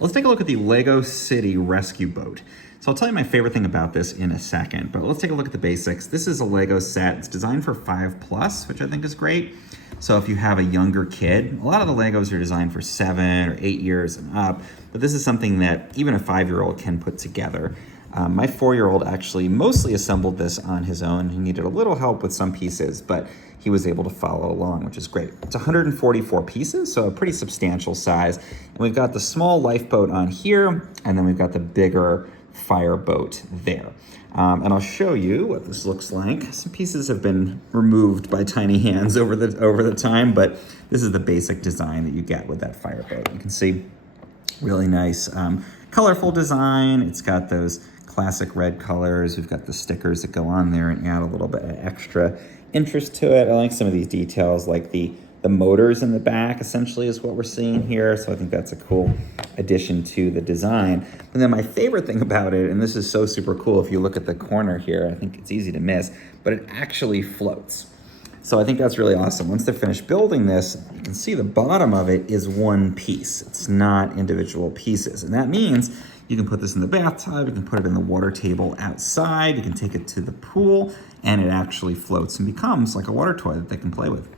Let's take a look at the Lego City Rescue Boat. So I'll tell you my favorite thing about this in a second, but let's take a look at the basics. This is a Lego set. It's designed for 5+, which I think is great. So if you have a younger kid, a lot of the Legos are designed for 7 or 8 years and up, but this is something that even a 5-year-old can put together. My 4-year-old actually mostly assembled this on his own. He needed a little help with some pieces, but he was able to follow along, which is great. It's 144 pieces, so a pretty substantial size. And we've got the small lifeboat on here, and then we've got the bigger fireboat there. And I'll show you what this looks like. Some pieces have been removed by tiny hands over the time, but this is the basic design that you get with that fireboat. You can see really nice, colorful design. It's got those classic red colors. We've got the stickers that go on there and add a little bit of extra interest to it. I like some of these details, like the motors in the back essentially is what we're seeing here. So I think that's a cool addition to the design. And then my favorite thing about it, and this is so super cool, if you look at the corner here, I think it's easy to miss, but it actually floats. So I think that's really awesome. Once they're finished building this, you can see the bottom of it is one piece. It's not individual pieces. And that means you can put this in the bathtub, you can put it in the water table outside, you can take it to the pool, and it actually floats and becomes like a water toy that they can play with.